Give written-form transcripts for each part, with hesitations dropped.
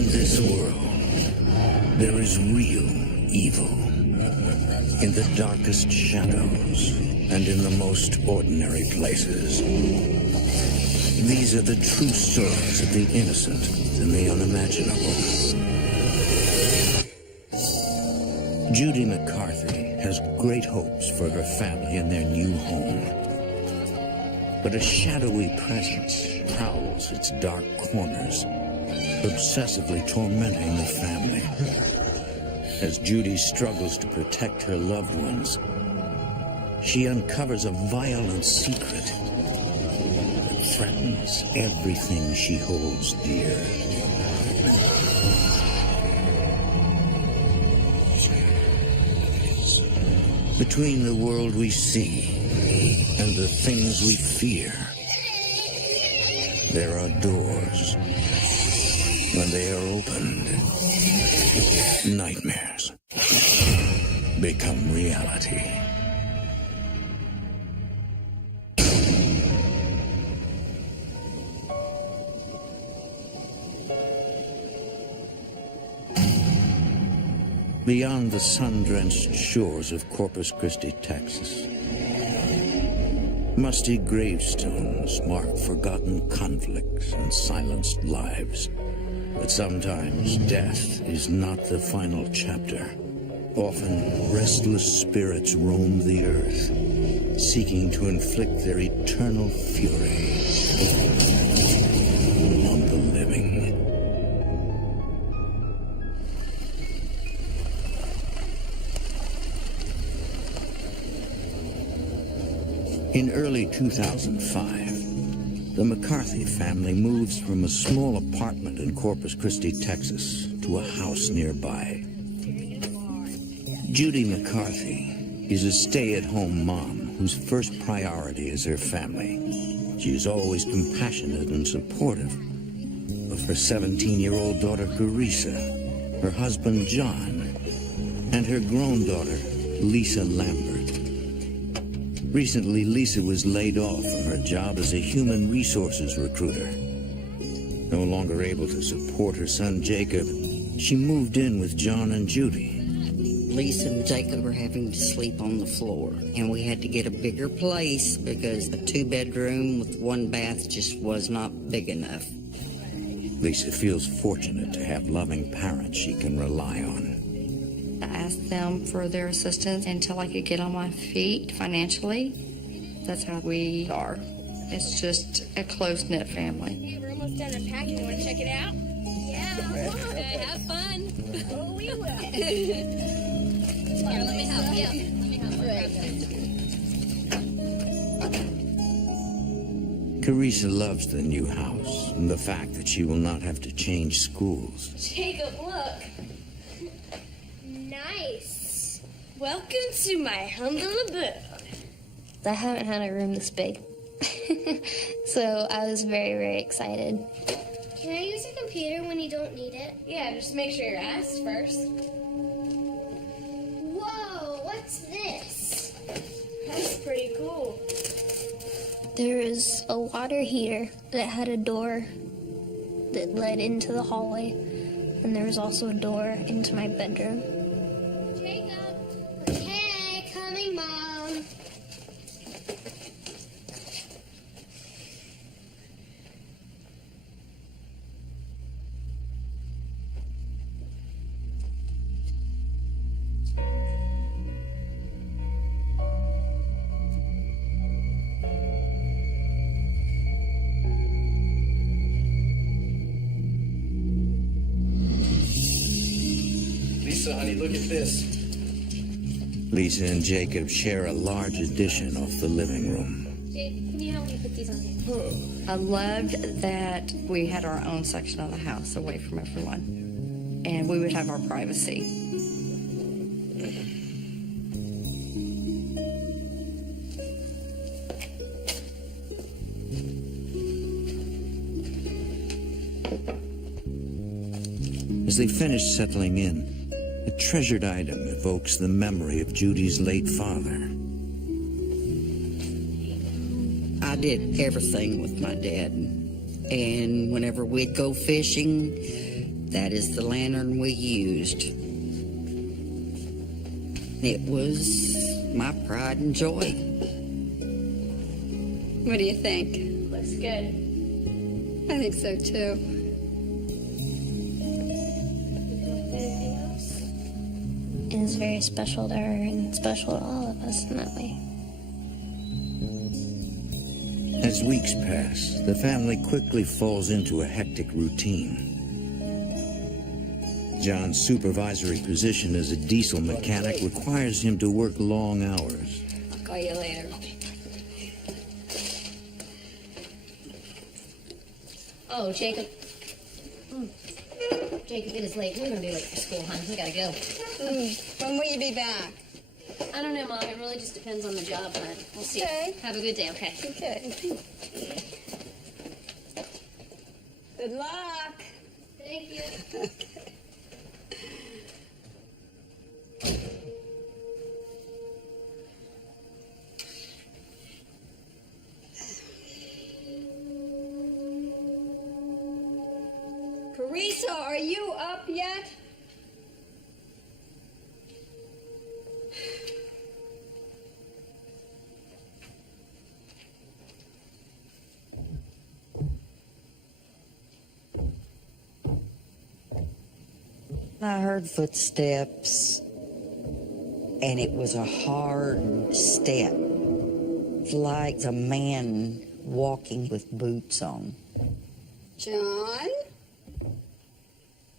In this world, there is real evil. In the darkest shadows and in the most ordinary places. These are the true stories of the innocent and the unimaginable. Judy McCarthy has great hopes for her family in their new home. But a shadowy presence prowls its dark corners, obsessively tormenting the family. As Judy struggles to protect her loved ones, she uncovers a violent secret that threatens everything she holds dear. Between the world we see and the things we fear, there are doors. When they are opened, nightmares become reality. Beyond the sun-drenched shores of Corpus Christi, Texas, musty gravestones mark forgotten conflicts and silenced lives. But sometimes death is not the final chapter. Often restless spirits roam the earth, seeking to inflict their eternal fury on the living. In early 2005, the McCarthy family moves from a small apartment in Corpus Christi, Texas, to a house nearby. Judy McCarthy is a stay-at-home mom whose first priority is her family. She is always compassionate and supportive of her 17-year-old daughter, Carissa, her husband, John, and her grown daughter, Lisa Lambert. Recently, Lisa was laid off from her job as a human resources recruiter. No longer able to support her son, Jacob, she moved in with John and Judy. Lisa and Jacob were having to sleep on the floor, and we had to get a bigger place because a 2-bedroom with 1 bath just was not big enough. Lisa feels fortunate to have loving parents she can rely on. I asked them for their assistance until I could get on my feet financially. That's how we are. It's just a close-knit family. Hey, we're almost done unpacking. You want to check it out? Yeah, have fun. Oh, we will. Here, let me help you. Carissa loves the new house and the fact that she will not have to change schools. Jacob, look. Nice. Welcome to my humble abode. I haven't had a room this big. So I was very, very excited. Can I use a computer when you don't need it? Yeah, just make sure you're asked first. Whoa, what's this? That's pretty cool. There was a water heater that had a door that led into the hallway, and there was also a door into my bedroom. Jacob. Okay, coming, Mom. Lisa, honey, look at this. Lisa and Jacob share a large addition off the living room. Jake, can you help me put these on here? I loved that we had our own section of the house away from everyone, and we would have our privacy. As they finish settling in, a treasured item evokes the memory of Judy's late father. I did everything with my dad, and whenever we'd go fishing, That is the lantern we used. It was my pride and joy. What do you think? Looks good. I think so too. Anything else? It is very special to her and special to all of us in that way. As weeks pass, the family quickly falls into a hectic routine. John's supervisory position as a diesel mechanic requires him to work long hours. I'll call you later. Oh, Jacob. Jacob, it is late. We're gonna be late for school, hon. We gotta go. When will you be back? I don't know, Mom. It really just depends on the job, hon. We'll see. Okay. Have a good day, okay? Okay. Good luck. Thank you. Carissa, are you up yet? I heard footsteps, and it was a hard step, like a man walking with boots on. John?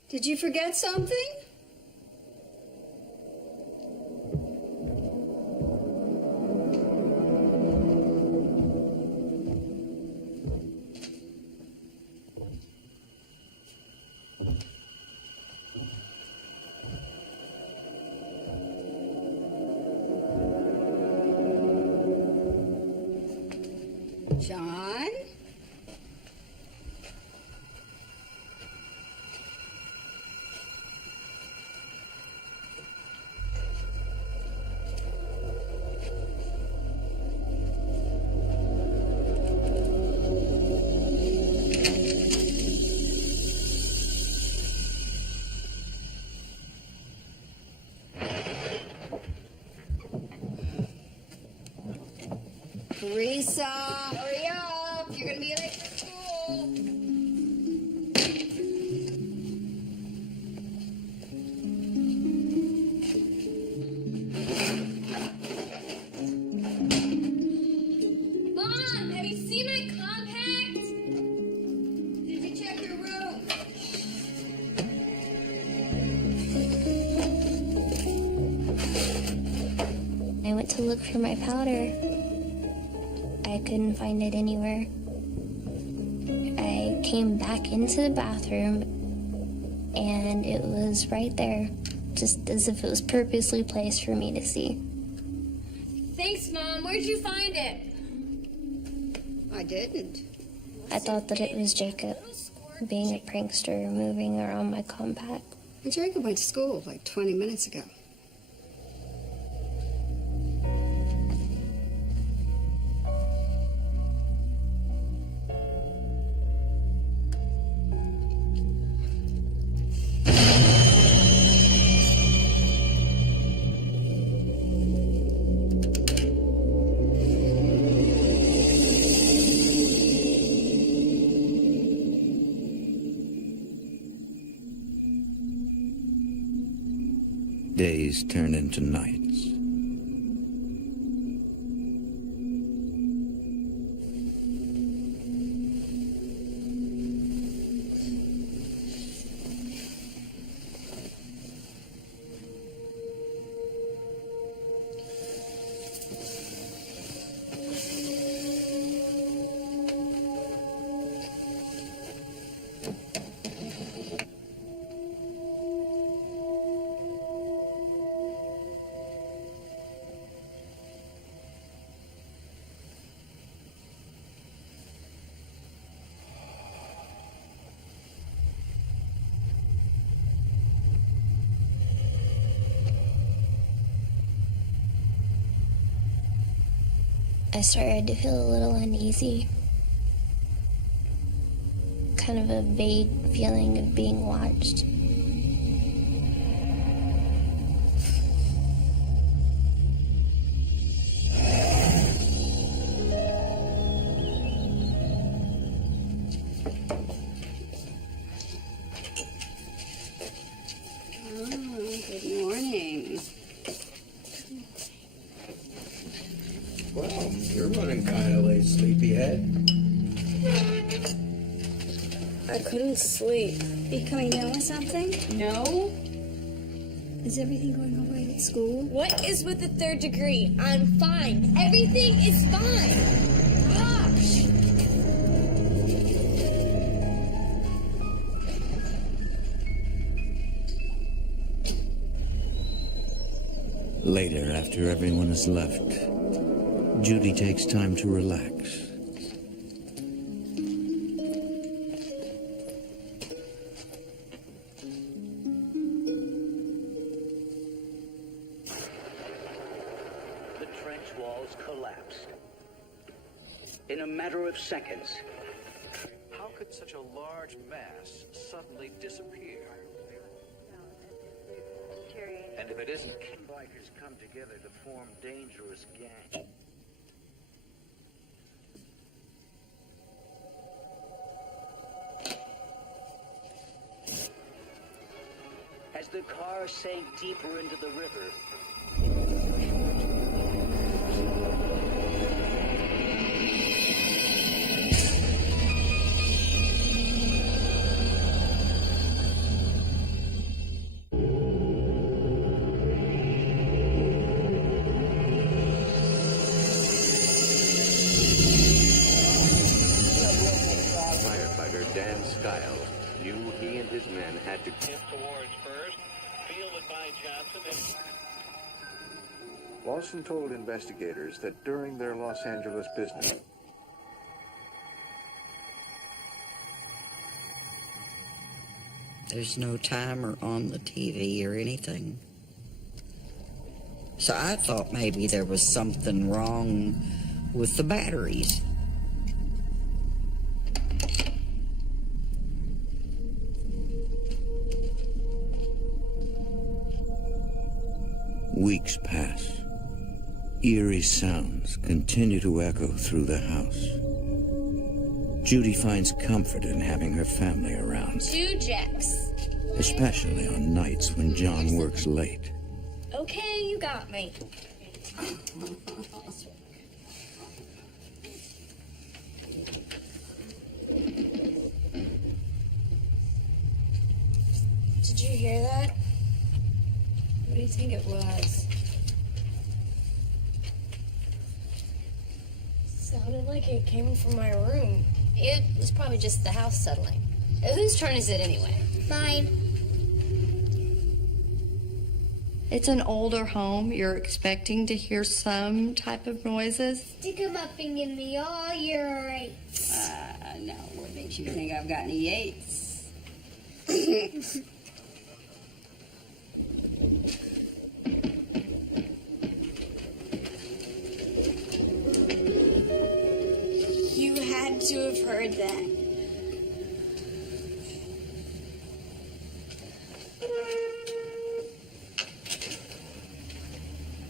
Did you forget something? John? Teresa, hurry up. You're going to be late for school. Mom, have you seen my compact? Did you check your room? I went to look for my powder. I couldn't find it anywhere. I came back into the bathroom and it was right there, just as if it was purposely placed for me to see. Thanks, Mom. Where'd you find it? I didn't. I thought that it was Jacob being a prankster moving around my compact. Well, Jacob went to school like 20 minutes ago. Days turn into nights. I started to feel a little uneasy. Kind kind of a vague feeling of being watched. Good morning. Well, you're running kind of late, sleepyhead. I couldn't sleep. Are you coming down with something? No? Is everything going all right at school? What is with the 3rd degree? I'm fine. Everything is fine. Gosh. Later, after everyone has left, Judy takes time to relax. The trench walls collapsed. In a matter of seconds. How could such a large mass suddenly disappear? And if it isn't, Bikers come together to form dangerous gangs. As the car sank deeper into the river, knew he and his men had to hit towards first, fielded by Johnson. Lawson told investigators that during their Los Angeles business, there's no timer on the TV or anything. So I thought maybe there was something wrong with the batteries. Weeks pass. Eerie sounds continue to echo through the house. Judy finds comfort in having her family around, 2 Jacks. especially on nights when John works late. Okay, you got me. Did you hear that? What do you think it was? Sounded like it came from my room. It was probably just the house settling. Whose turn is it anyway? Mine. It's an older home. You're expecting to hear some type of noises. Stick 'em up and give me all your eights. No, what makes you think I've got any eights? You had to have heard that.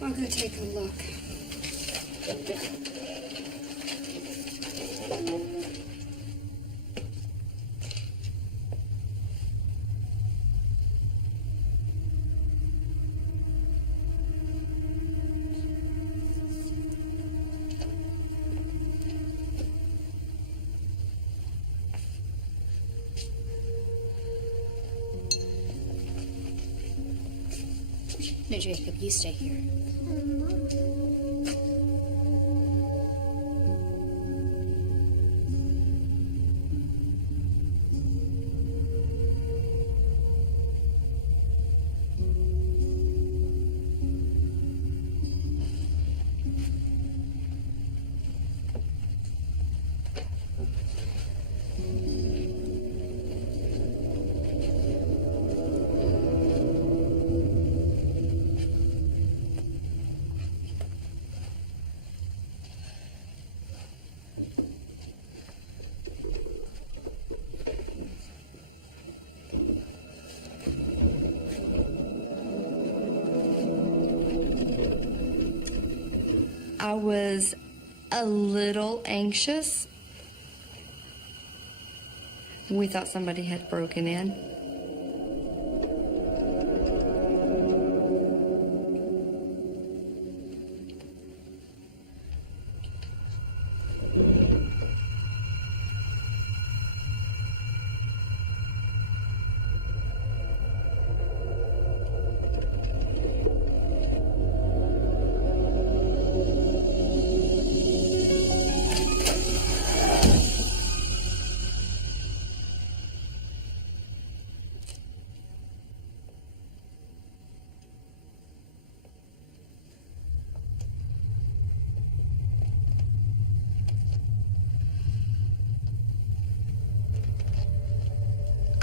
I'll go take a look. No, Jacob, you stay here. I was a little anxious. We thought somebody had broken in.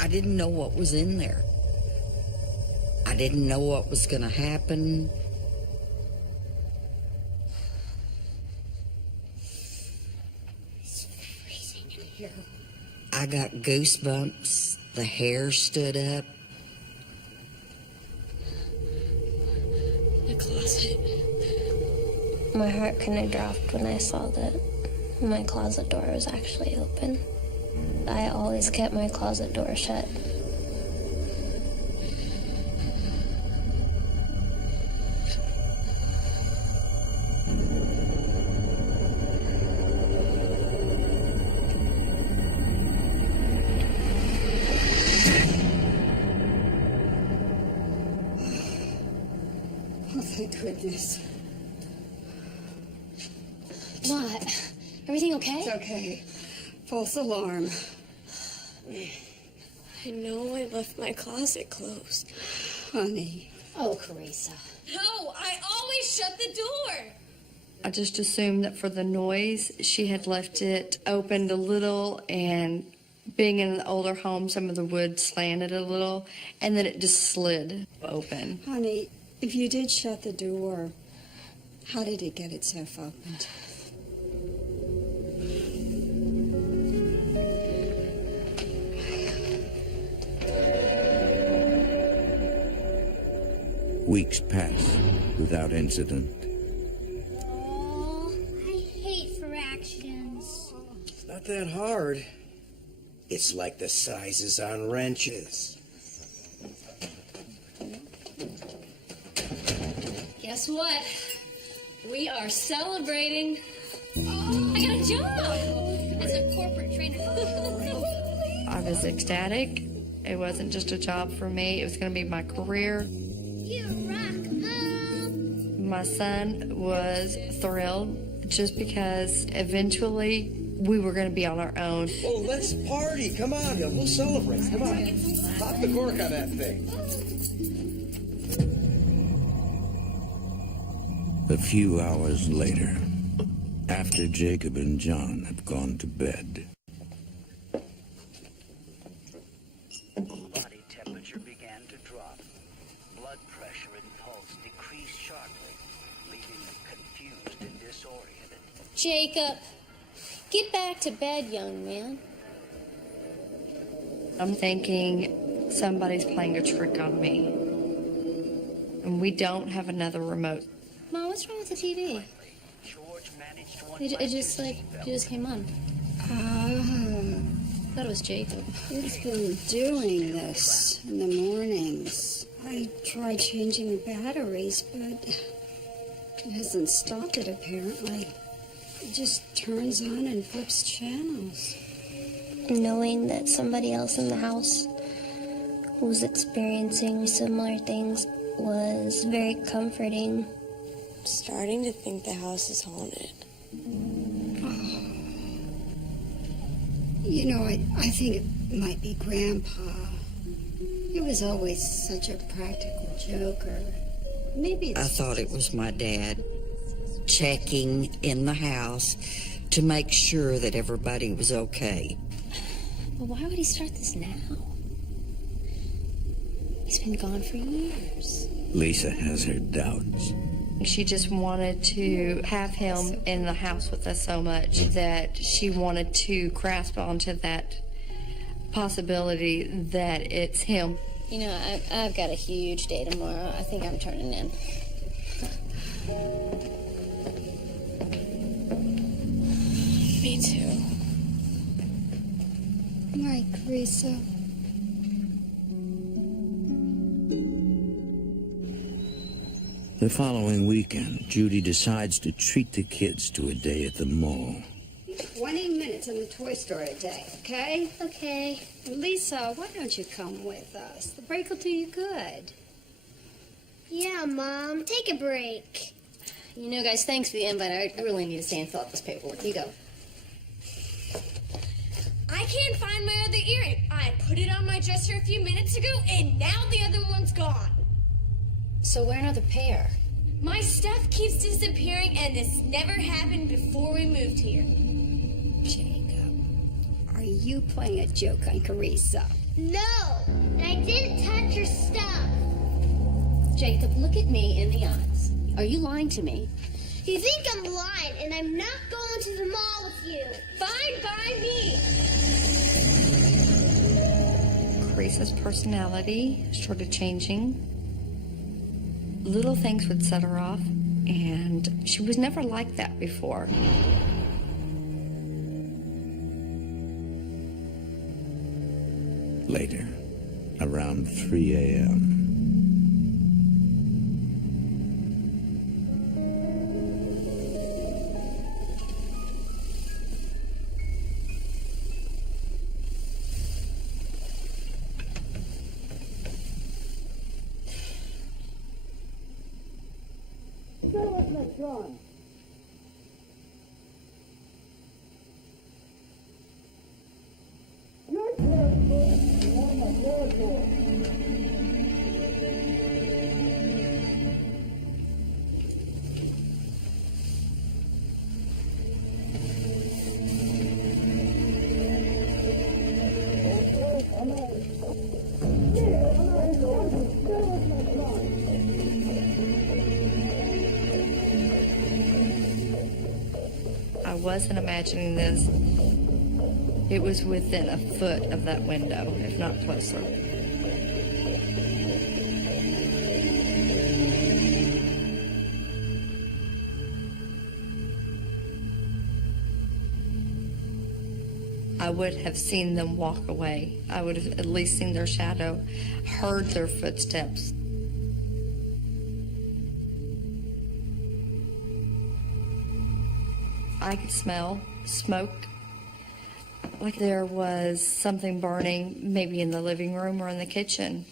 I didn't know what was in there. I didn't know what was going to happen. It's freezing in here. I got goosebumps. The hair stood up. The closet. My heart kind of dropped when I saw that my closet door was actually open. I always kept my closet door shut. Oh, thank goodness. What? Everything okay? It's okay. False alarm. I know I left my closet closed. Honey. Oh, Carissa. No, I always shut the door. I just assumed that for the noise, she had left it opened a little, and being in an older home, some of the wood slanted a little, and then it just slid open. Honey, if you did shut the door, how did it get itself opened? Weeks pass without incident. Oh, I hate fractions. It's not that hard. It's like the sizes on wrenches. Guess what? We are celebrating. Oh, I got a job as a corporate trainer. I was ecstatic. It wasn't just a job for me. It was going to be my career. You rock, Mom. My son was thrilled just because eventually we were going to be on our own. Oh, let's party. Come on, we'll celebrate. Come on. Pop the cork on that thing. A few hours later, after Jacob and John have gone to bed. Body temperature began to drop. Blood pressure and pulse decreased sharply, leaving them confused and disoriented. Jacob, get back to bed, young man. I'm thinking somebody's playing a trick on me. And we don't have another remote. Mom, what's wrong with the TV? George managed to It just came on. I thought it was Jacob. It's been doing this in the mornings. I tried changing the batteries, but it hasn't stopped it apparently. It just turns on and flips channels. Knowing that somebody else in the house was experiencing similar things was very comforting. I'm starting to think the house is haunted. You know, I think it might be Grandpa. He was always such a practical joker. Maybe I thought it was my dad checking in the house to make sure that everybody was okay. But why would he start this now? He's been gone for years. Lisa has her doubts. She just wanted to have him in the house with us so much that she wanted to grasp onto that possibility that it's him. You know, I've got a huge day tomorrow. I think I'm turning in. Me too. Right, Carissa. The following weekend, Judy decides to treat the kids to a day at the mall. 20 minutes in the toy store a day, okay? Okay. Lisa, why don't you come with us? The break will do you good. Yeah, Mom. Take a break. You know, guys, thanks for the invite. I really need to stay and fill out this paperwork. You go. I can't find my other earring. I put it on my dresser a few minutes ago, and now the other one's gone. So wear another pair. My stuff keeps disappearing, and this never happened before we moved here. Jacob, are you playing a joke on Carissa? No, and I didn't touch your stuff. Jacob, look at me in the eyes. Are you lying to me? You think I'm lying, and I'm not going to the mall with you. Fine by me. Carissa's personality started changing. Little things would set her off, and she was never like that before. Later, around 3 a.m. I wasn't imagining this. It was within a foot of that window, if not closer. I would have seen them walk away. I would have at least seen their shadow, heard their footsteps. I could smell smoke, like there was something burning, maybe in the living room or in the kitchen.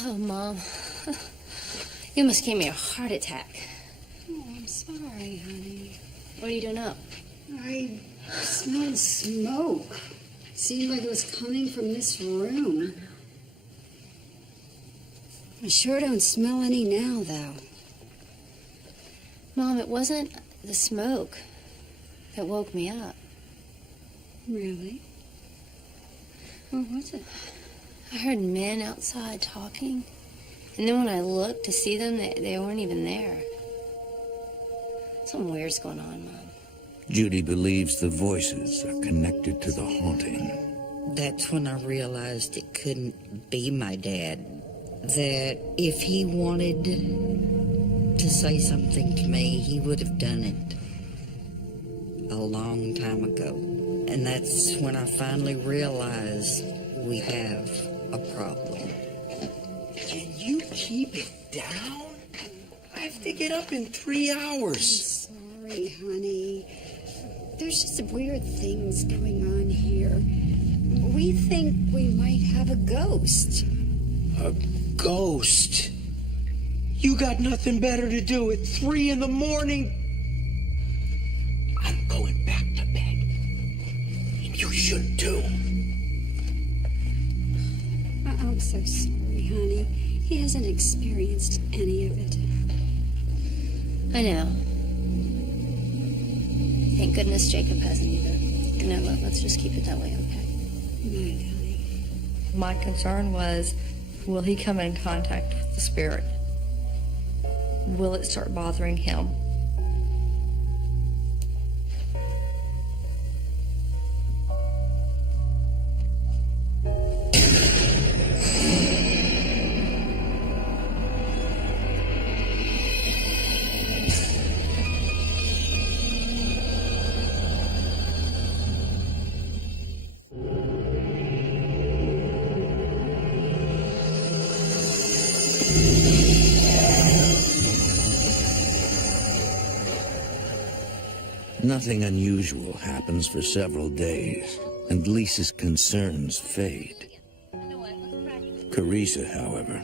Oh, Mom. You must give me a heart attack. Oh, I'm sorry, honey. What are you doing up? I smelled smoke. Seemed like it was coming from this room. I sure don't smell any now, though. Mom, it wasn't the smoke that woke me up. Really? What was it? I heard men outside talking, and then when I looked to see them, they weren't even there. Something weird's going on, Mom. Judy believes the voices are connected to the haunting. That's when I realized it couldn't be my dad. That if he wanted to say something to me, he would have done it a long time ago. And that's when I finally realized we have a problem. Can you keep it down? I have to get up in 3 hours. I'm sorry, honey. There's just weird things going on here. We think we might have a ghost. A ghost. You got nothing better to do at 3 in the morning. I'm going back to bed. And you should too. I'm so sorry, honey. He hasn't experienced any of it. I know. Thank goodness Jacob hasn't either. You know what? Let's just keep it that way, okay? Right, honey. My concern was, will he come in contact with the spirit? Will it start bothering him? Nothing unusual happens for several days, and Lisa's concerns fade. Carissa, however,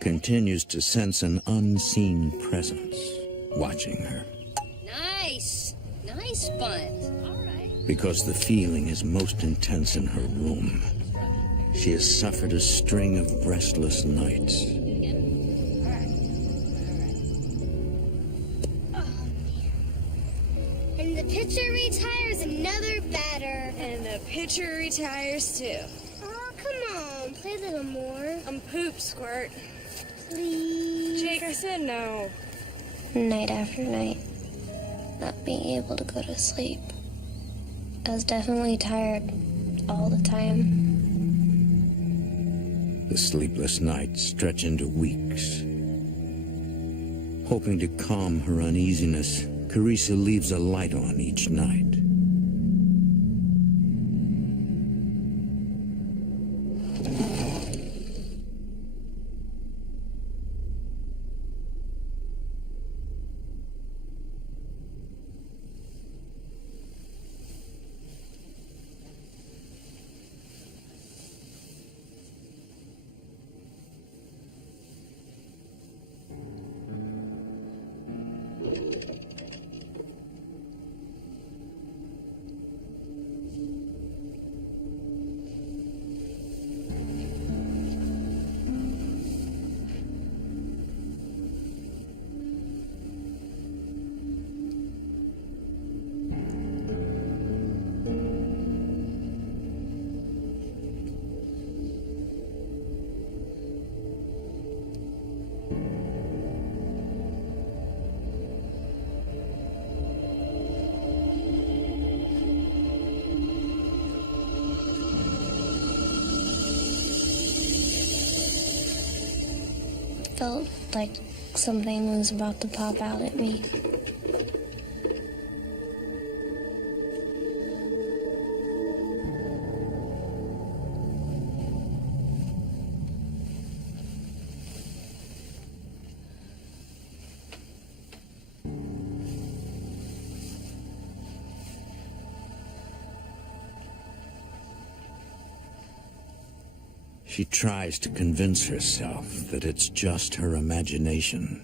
continues to sense an unseen presence watching her. Nice sponge. All right. Because the feeling is most intense in her room, she has suffered a string of restless nights. And the pitcher retires, another batter. And the pitcher retires too. Oh, come on, play a little more. I'm poop, Squirt. Please. Jake, I said no. Night after night, not being able to go to sleep. I was definitely tired all the time. The sleepless nights stretch into weeks. Hoping to calm her uneasiness, Carissa leaves a light on each night. Felt like something was about to pop out at me. She tries to convince herself that it's just her imagination.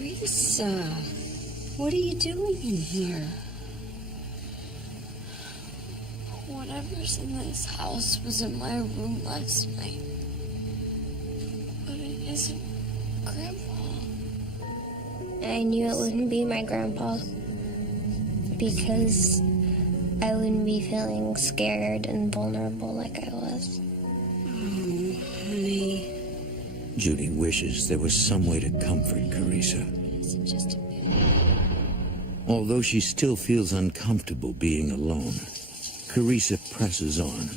Lisa, what are you doing in here? Whatever's in this house was in my room last night. But it isn't Grandpa. I knew it wouldn't be my grandpa because I wouldn't be feeling scared and vulnerable like I was. Oh, honey. Judy wishes there was some way to comfort Carissa. It's just a bit. Although she still feels uncomfortable being alone, Carissa presses on.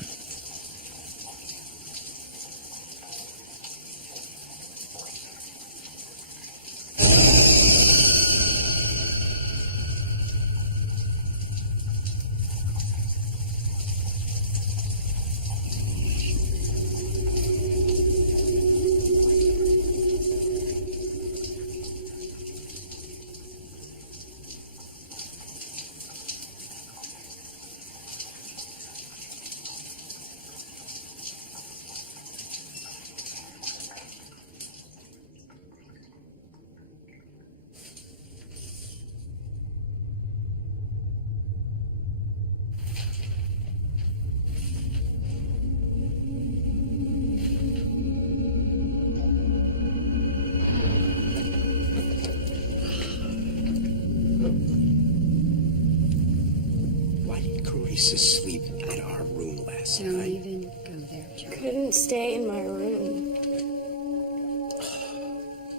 Sleep at our room last night. Don't even go there, Joe. Couldn't stay in my room.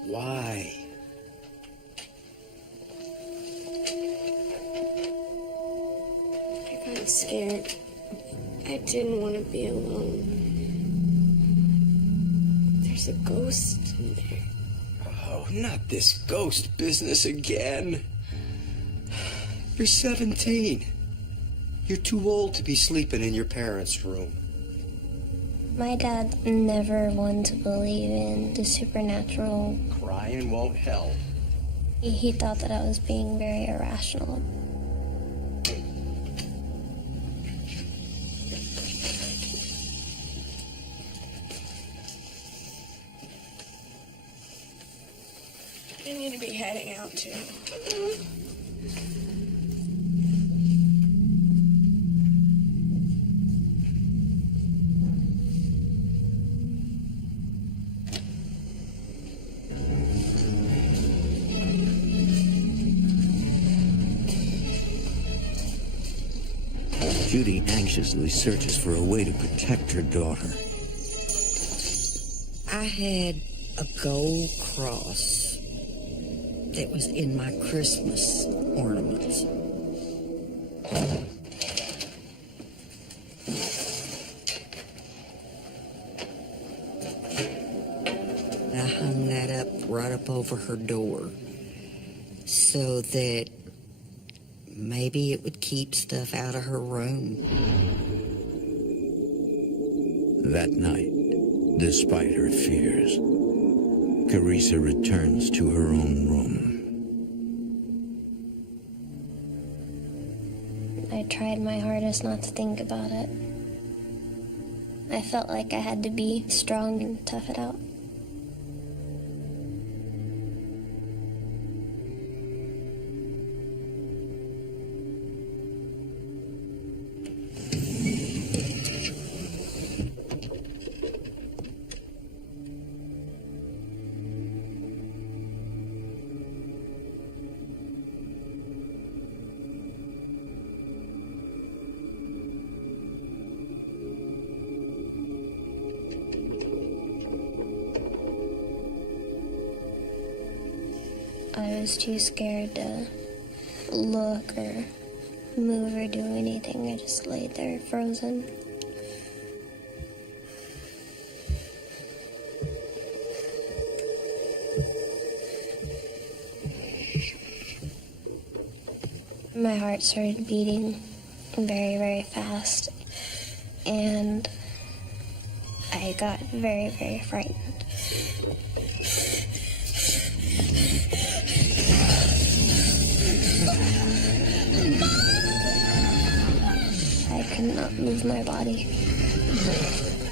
Why? I got scared. I didn't want to be alone. There's a ghost in there. Oh, not this ghost business again. You're 17. You're too old to be sleeping in your parents' room. My dad never wanted to believe in the supernatural. Crying won't help. He thought that I was being very irrational. I need to be heading out too. Judy anxiously searches for a way to protect her daughter. I had a gold cross that was in my Christmas ornaments. I hung that up right up over her door so that maybe it would keep stuff out of her room. That night, despite her fears, Carissa returns to her own room. I tried my hardest not to think about it. I felt like I had to be strong and tough it out. I was too scared to look or move or do anything. I just laid there frozen. My heart started beating very, very fast, and I got very, very frightened. I could not move my body,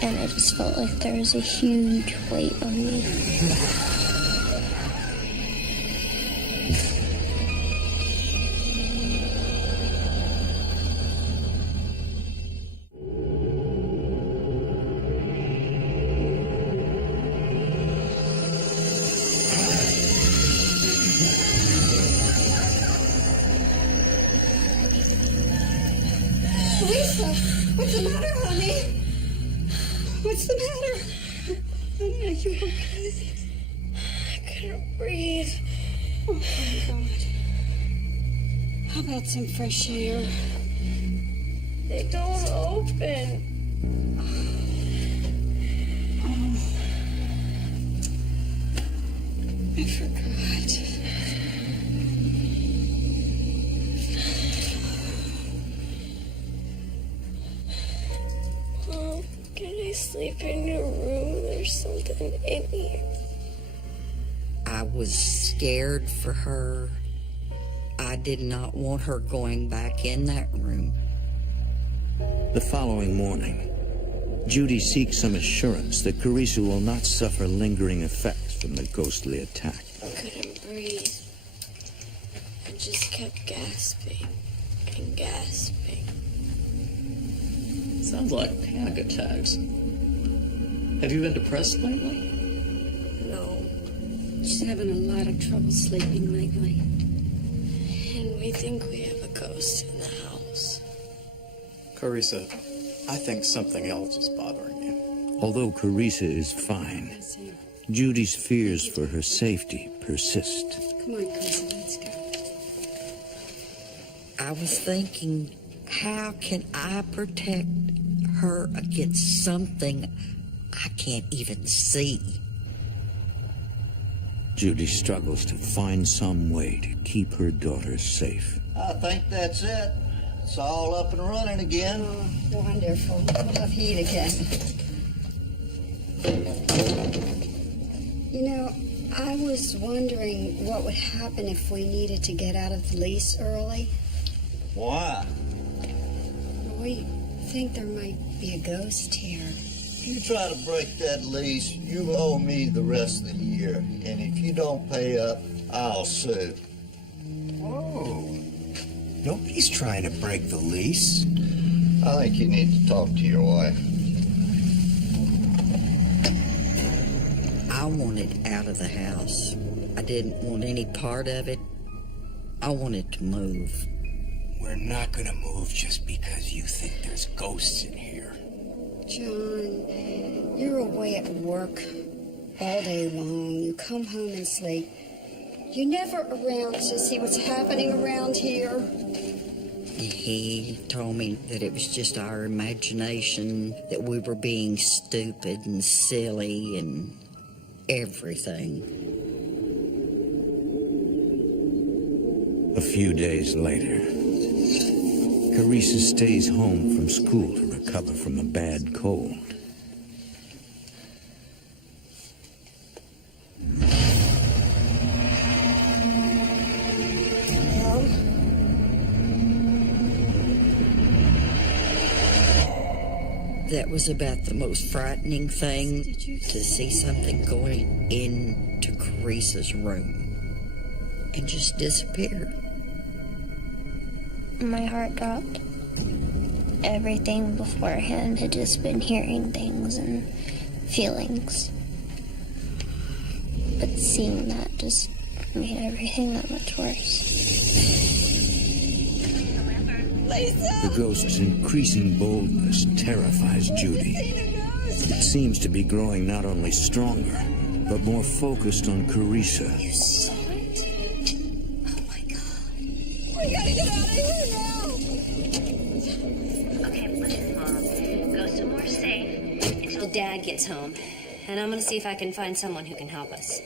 and I just felt like there was a huge weight on me. Lisa, what's the matter, honey? What's the matter? Honey, are you okay? I couldn't breathe. Oh, my God. How about some fresh air? They don't open. I forgot. Mom, can I sleep in your room? There's something in here. I was scared for her. I did not want her going back in that room. The following morning, Judy seeks some assurance that Carissa will not suffer lingering effects from the ghostly attack. I couldn't breathe. I just kept gasping and gasping. Sounds like panic attacks. Have you been depressed lately? No. She's having a lot of trouble sleeping lately. And we think we have a ghost in the house. Carissa, I think something else is bothering you. Although Carissa is fine, Judy's fears for her safety persist. Come on, Carissa, let's go. I was thinking, how can I protect her against something I can't even see? Judy struggles to find some way to keep her daughter safe. I think that's it. It's all up and running again. Oh, wonderful. We'll have heat again. You know, I was wondering what would happen if we needed to get out of the lease early. Why? We think there might be a ghost here. You try to break that lease, you owe me the rest of the year. And if you don't pay up, I'll sue. Whoa. Nobody's trying to break the lease. I think you need to talk to your wife. I wanted out of the house. I didn't want any part of it. I wanted to move. We're not gonna move just because you think there's ghosts in here. John, you're away at work all day long. You come home and sleep. You're never around to see what's happening around here. He told me that it was just our imagination, that we were being stupid and silly and everything. A few days later, Carissa stays home from school to recover from a bad cold. That was about the most frightening thing, to see something going into Carissa's room and just disappear. My heart dropped. Everything beforehand had just been hearing things and feelings. But seeing that just made everything that much worse. The ghost's increasing boldness terrifies Judy. It seems to be growing not only stronger, but more focused on Carissa. You saw it? Oh my God. We gotta get out of here now. Okay, listen, Mom. Go somewhere safe until Dad gets home. And I'm gonna see if I can find someone who can help us.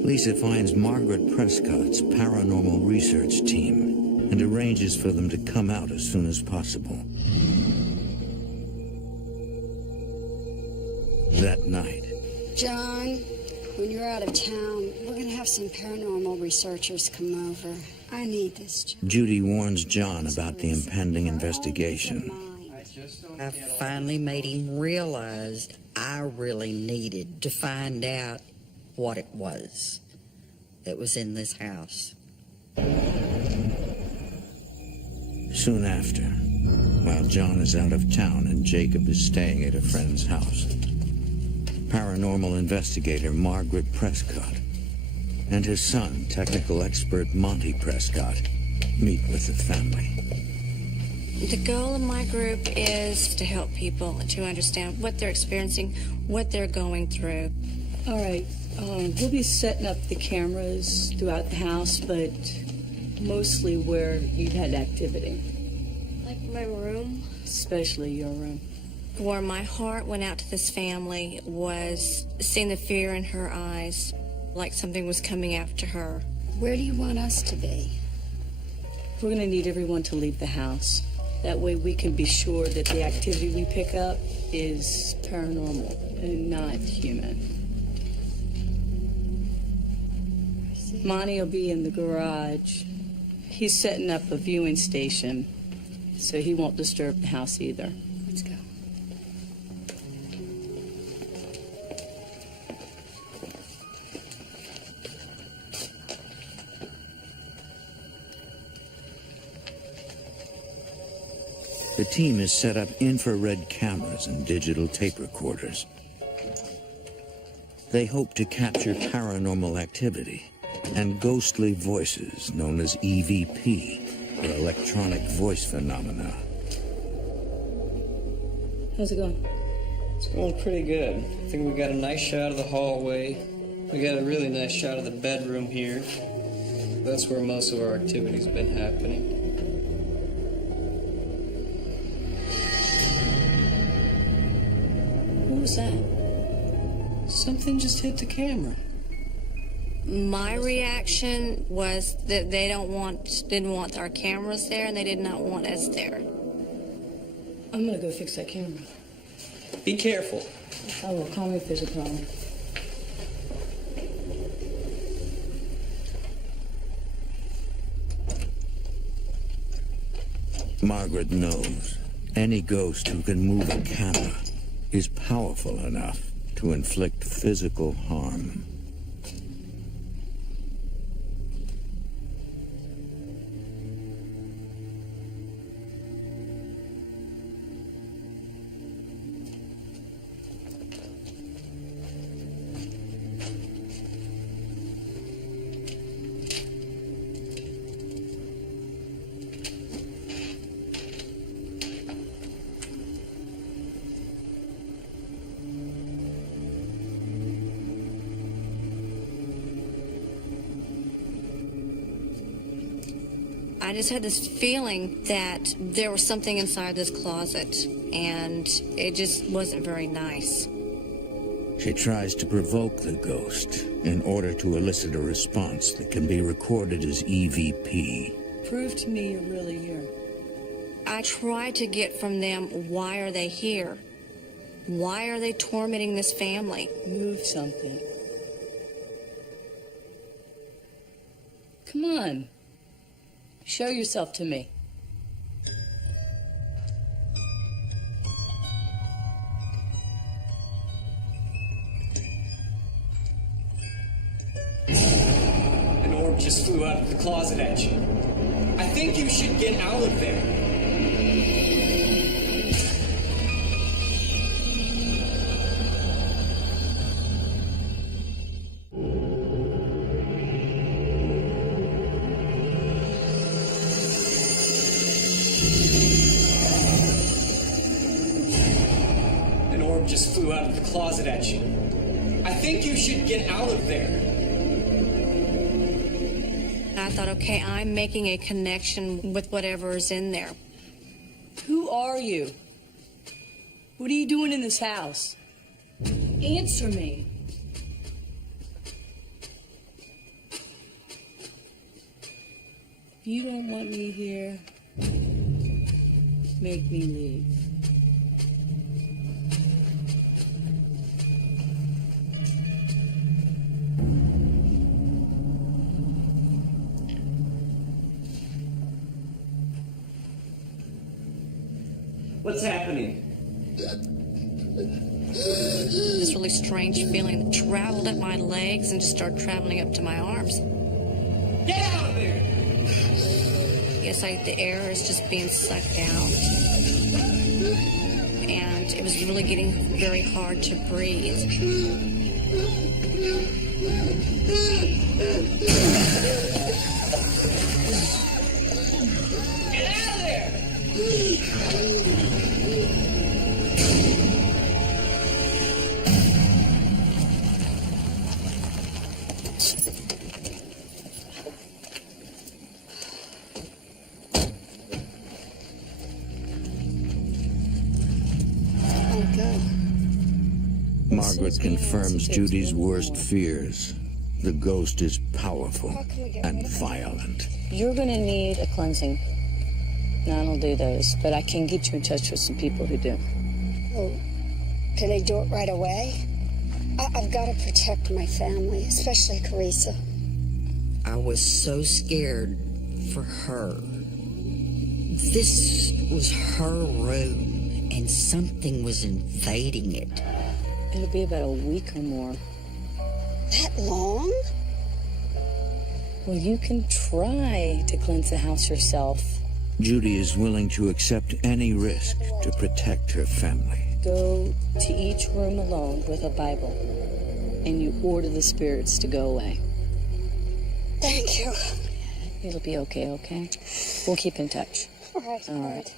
Lisa finds Margaret Prescott's paranormal research team and arranges for them to come out as soon as possible. That night, John, when you're out of town, we're going to have some paranormal researchers come over. I need this, John. Judy warns John about the impending investigation. I finally made him realize I really needed to find out what it was that was in this house. Soon after, while John is out of town and Jacob is staying at a friend's house, paranormal investigator Margaret Prescott and his son, technical expert Monty Prescott, meet with the family. The goal of my group is to help people to understand what they're experiencing, what they're going through. All right. We'll be setting up the cameras throughout the house, but mostly where you've had activity. Like my room? Especially your room. Where my heart went out to this family was seeing the fear in her eyes, like something was coming after her. Where do you want us to be? We're going to need everyone to leave the house. That way we can be sure that the activity we pick up is paranormal and not human. Monty will be in the garage. He's setting up a viewing station, so he won't disturb the house either. Let's go. The team has set up infrared cameras and digital tape recorders. They hope to capture paranormal activity and ghostly voices known as EVP, or electronic voice phenomena. How's it going? It's going pretty good. I think we got a nice shot of the hallway. We got a really nice shot of the bedroom here. That's where most of our activity's been happening. What was that? Something just hit the camera. My reaction was that they didn't want our cameras there, and they did not want us there. I'm gonna go fix that camera. Be careful. I will. Call me if there's a problem. Margaret knows any ghost who can move a camera is powerful enough to inflict physical harm. I just had this feeling that there was something inside this closet, and it just wasn't very nice. She tries to provoke the ghost in order to elicit a response that can be recorded as EVP. Prove to me you're really here. I tried to get from them, why are they here? Why are they tormenting this family? Move something. Come on. Show yourself to me. An orb just flew out of the closet at you. I think you should get out of there. Just flew out of the closet at you. I think you should get out of there. I thought, okay, I'm making a connection with whatever is in there. Who are you? What are you doing in this house? Answer me. If you don't want me here, make me leave. What's happening? This really strange feeling that traveled up my legs and just started traveling up to my arms. Get out of there! It's like the air is just being sucked out. And it was really getting very hard to breathe. Margaret confirms Judy's worst fears. The ghost is powerful and violent. You're going to need a cleansing. Now, I don't do those, but I can get you in touch with some people who do. Oh, can they do it right away? I've got to protect my family, especially Carissa. I was so scared for her. This was her room, and something was invading it. It'll be about a week or more. That long? Well, you can try to cleanse the house yourself. Judy is willing to accept any risk to protect her family. Go to each room alone with a Bible, and you order the spirits to go away. Thank you. It'll be okay, okay? We'll keep in touch. All right. All right.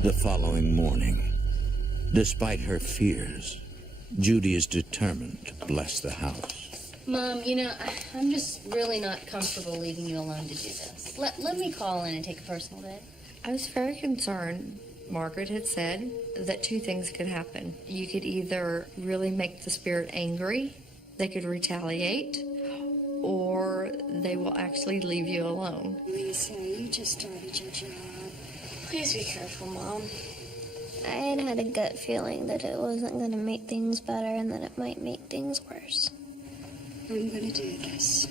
The following morning, despite her fears, Judy is determined to bless the house. Mom, you know, I'm just really not comfortable leaving you alone to do this. Let me call in and take a personal day. I was very concerned. Margaret had said that two things could happen. You could either really make the spirit angry, they could retaliate, or they will actually leave you alone. Lisa, you just started your job. Please be careful, Mom. I had a gut feeling that it wasn't going to make things better and that it might make things worse. I'm going to do this.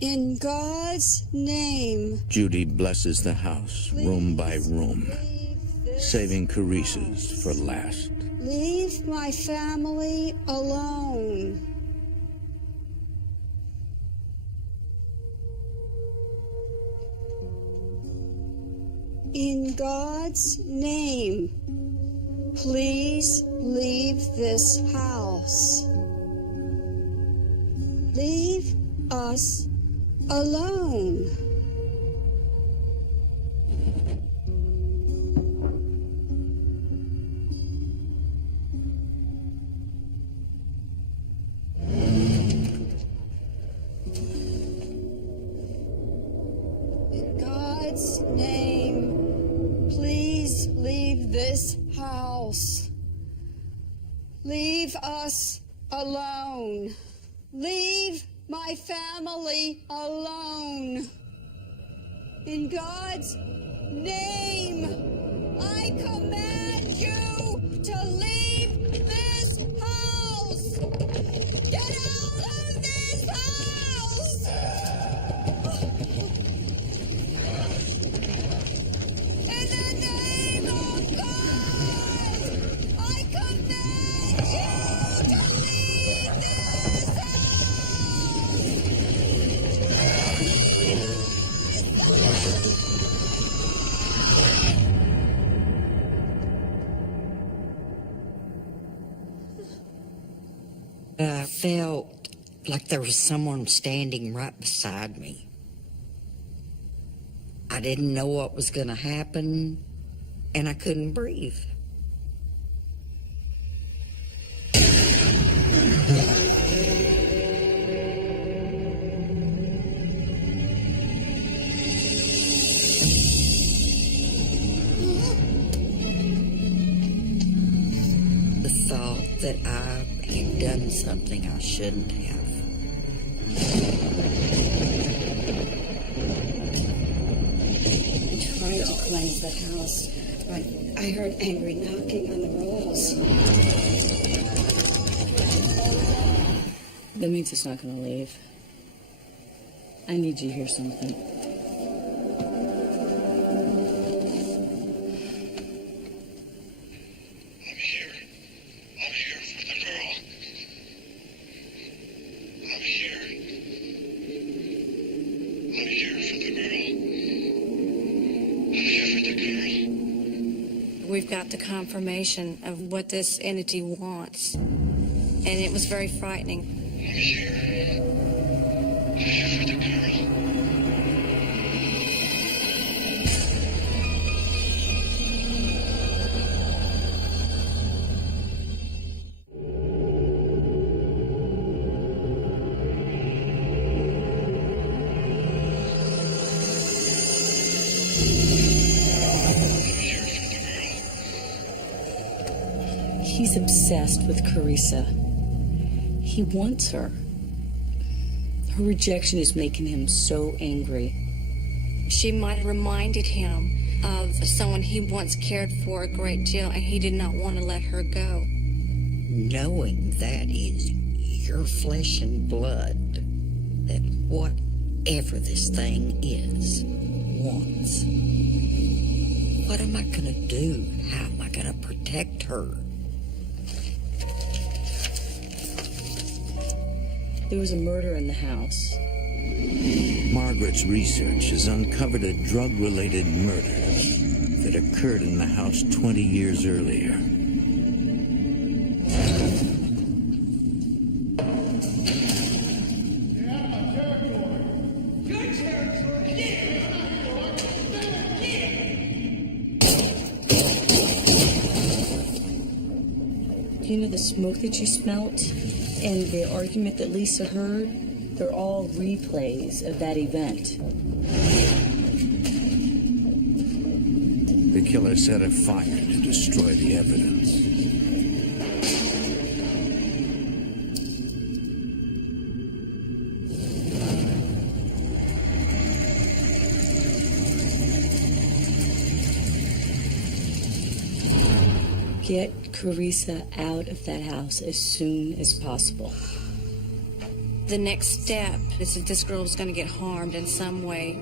In God's name. Judy blesses the house, room by room, saving Carissa's for last. Leave my family alone. In God's name, please leave this house. Leave us alone. In God's name, please leave this house. Leave us alone. Leave my family alone. In God's name, I command you to leave this house. Get out of this house. In the name of God, I command you to leave this I felt like there was someone standing right beside me. I didn't know what was going to happen, and I couldn't breathe. The thought that I had done something I shouldn't have. Trying to cleanse the house, but I heard angry knocking on the walls. That means it's not going to leave. I need you to hear something. we've got the confirmation of what this entity wants. And it was very frightening. I'm here. I'm here for the girl. He's obsessed with Carissa. He wants her. Her rejection is making him so angry. She might have reminded him of someone he once cared for a great deal, and he did not want to let her go. Knowing that is your flesh and blood, that whatever this thing is wants. What am I going to do? How am I going to protect her? There was a murder in the house. Margaret's research has uncovered a drug-related murder that occurred in the house 20 years earlier. You know the smoke that you smelt and the argument that Lisa heard? They're all replays of that event. The killer set a fire to destroy the evidence. Get Carissa out of that house as soon as possible. The next step is that this girl is going to get harmed in some way.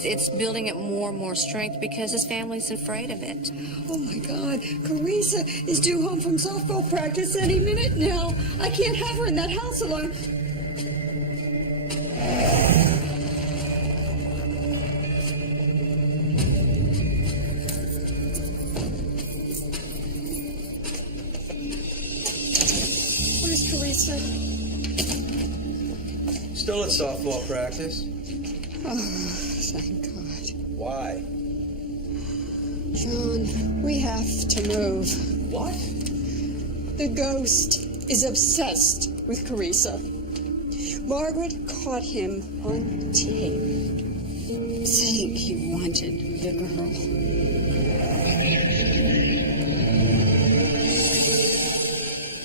It's building up more and more strength because his family's afraid of it. Oh my God, Carissa is due home from softball practice any minute now. I can't have her in that house alone. Where's Carissa? Still at softball practice. Oh, thank God. Why? John, we have to move. What? The ghost is obsessed with Carissa. Margaret caught him on tape, saying he wanted the girl.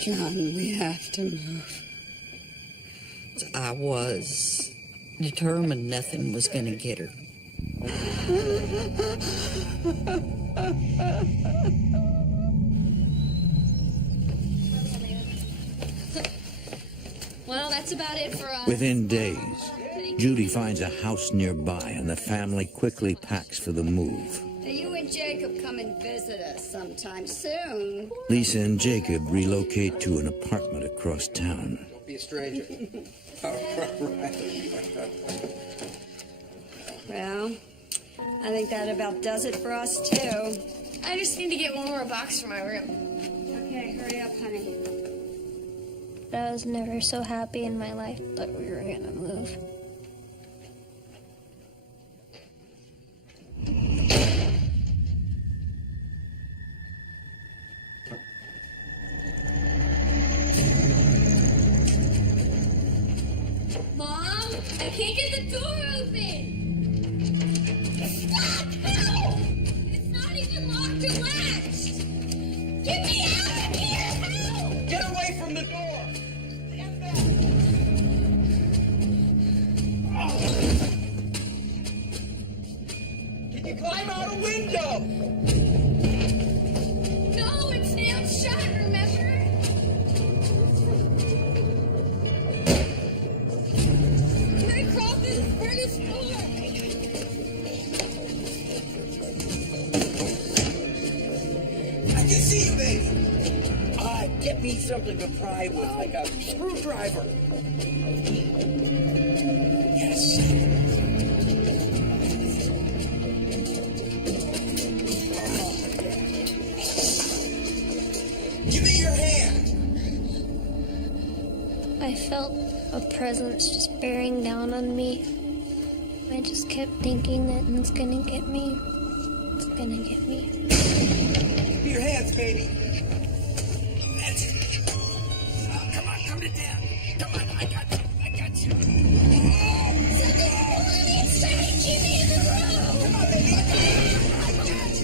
John, we have to move. I was determined nothing was going to get her. Well, that's about it for us. Within days, Judy finds a house nearby and the family quickly packs for the move. You and Jacob come and visit us sometime soon. Lisa and Jacob relocate to an apartment across town. Don't be a stranger. All right. Well, I think that about does it for us, too. I just need to get one more box for my room. Okay, hurry up, honey. I was never so happy in my life that we were gonna move. Mom, I can't get the door open. Stop! Help! It's not even locked or latched. Get me out of here! Help! Get away from the door! Can you climb out a window? No, it's nailed shut, remember? Can I crawl through this furnace door? I can see you, baby. Get me something to pry with, like a screwdriver. Yes. felt a presence just bearing down on me. I just kept thinking that it's gonna get me. It's gonna get me. Give me your hands, baby. That's it. Oh, come on, come to Dad. Come on, I got you. I got you.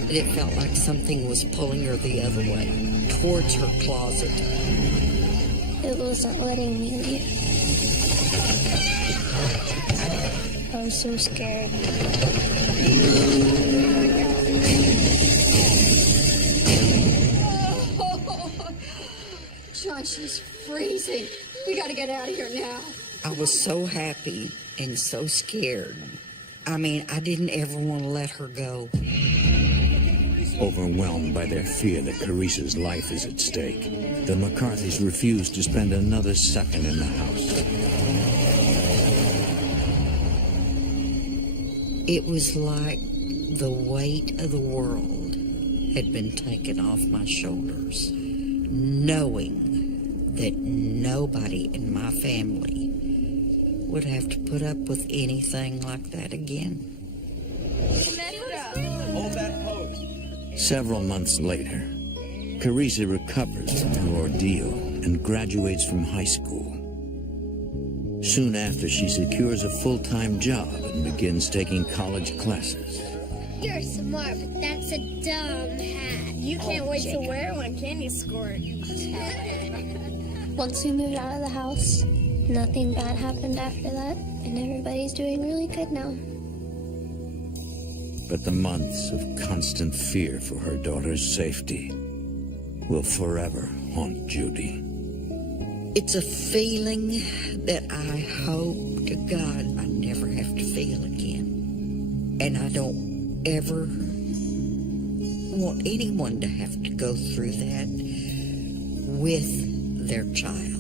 It felt like something was pulling her the other way, towards her closet. It wasn't letting me leave. I was so scared. John, she's freezing. We gotta get out of here now. I was so happy and so scared. I mean, I didn't ever want to let her go. Overwhelmed by their fear that Carissa's life is at stake, the McCarthys refused to spend another second in the house. It was like the weight of the world had been taken off my shoulders, knowing that nobody in my family would have to put up with anything like that again. Hold that pose. Several months later, Carissa recovers from her ordeal and graduates from high school. Soon after, she secures a full-time job and begins taking college classes. You're smart, but that's a dumb hat. You can't wait to wear one, can you, Squirt? Once we moved out of the house, nothing bad happened after that, and everybody's doing really good now. But the months of constant fear for her daughter's safety will forever haunt Judy. It's a feeling that I hope to God I never have to feel again. And I don't ever want anyone to have to go through that with their child.